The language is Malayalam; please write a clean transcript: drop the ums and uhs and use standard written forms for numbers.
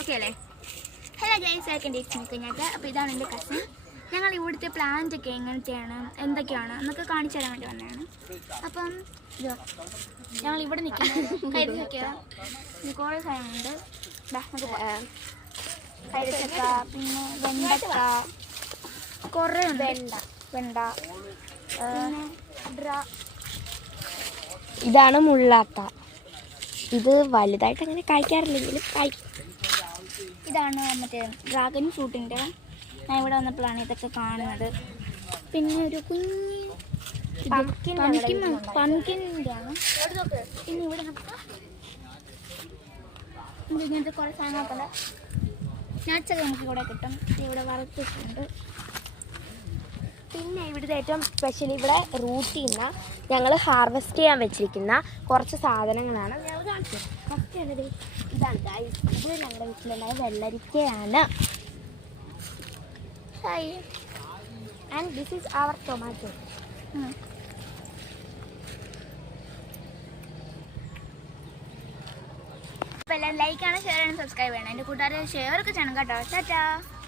ഓക്കെ അല്ലേ? Hello guys, welcome to Kunjakka. അപ്പോൾ ഇതാണ് എൻ്റെ കസിൻ. ഞങ്ങൾ ഇവിടുത്തെ പ്ലാന്റ് ഒക്കെ എങ്ങനത്തെയാണ്, എന്തൊക്കെയാണ് എന്നൊക്കെ കാണിച്ചു തരാൻ വേണ്ടി വന്നതാണ്. അപ്പം ഇതോ ഞങ്ങൾ ഇവിടെ നിൽക്കുന്നത് കരുതി നോക്കിയാൽ കുറേ സാധനമുണ്ട്. കരുച്ചക്ക, പിന്നെ വെണ്ടക്ക, കുറേ ഉണ്ട്. വെണ്ട, ഇതാണ് മുള്ളാത്ത. ഇത് വലുതായിട്ട് അങ്ങനെ കഴിക്കാറില്ലെങ്കിലും ഇതാണ് മറ്റേ ഡ്രാഗൺ ഫ്രൂട്ടിൻ്റെ. ഞാൻ ഇവിടെ വന്നപ്പോഴാണ് ഇതൊക്കെ കാണുന്നത്. പിന്നെ ഒരു കുഞ്ഞ് പംകിൻ്റെ ആണ്. പിന്നെ ഇവിടെ ഇങ്ങനത്തെ കുറേ സാധനങ്ങളൊക്കെ ഉണ്ട്. നട്ട്സൊക്കെ നമുക്ക് ഇവിടെ കിട്ടും. ഇവിടെ വറുത്തിട്ടുണ്ട്. പിന്നെ ഇവിടുത്തെ ഏറ്റവും സ്പെഷ്യൽ ഇവിടെ റൂട്ടിൽ നിന്ന് ഞങ്ങൾ ഹാർവെസ്റ്റ് ചെയ്യാൻ വെച്ചിരിക്കുന്ന കുറച്ച് സാധനങ്ങളാണ് ഞങ്ങൾ കാണിച്ചത്. ഫസ്റ്റ് ഉള്ളത് ഇതാണ് ഗൈസ്. ഇത് ഞങ്ങളുടെ വീട്ടിലുണ്ടായ വെള്ളരിക്കയാണ്. And this is our tomato. അപ്പോൾ എല്ലാവരും ലൈക്ക് ആണ്, ഷെയർ ആണ്, സബ്സ്ക്രൈബ് ചെയ്യണം. എൻ്റെ കൂട്ടുകാരെ ഷെയർ ഒക്കെ ചെയ്യണം കേട്ടോ. ടാറ്റാ.